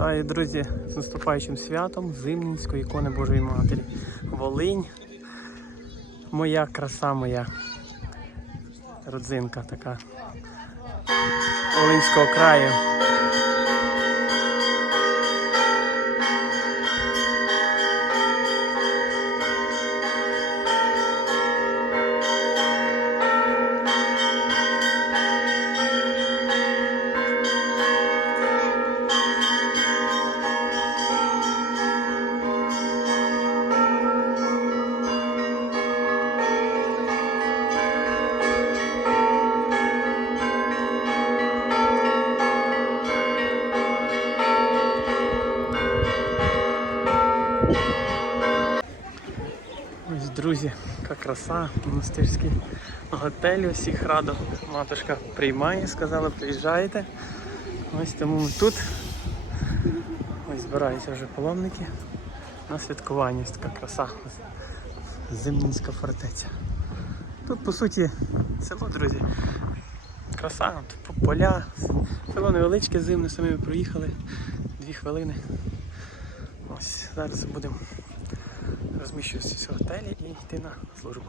Вітаю, друзі, з наступаючим святом Зимнінської ікони Божої Матері. Волинь. Моя краса, моя родзинка така. Волинського краю. Ось, друзі, яка краса, монастирський готель, усіх радо. Матушка приймає, сказала, приїжджайте. Ось тому ми тут. Ось збираються вже паломники на святкування. Ось така краса. Зимнінська фортеця. Тут, по суті, село, друзі. Краса, тут поля. Село невеличке, зимне, самі ми проїхали. Дві хвилини. Ось зараз будемо розміщуватися в готелі і йти на службу.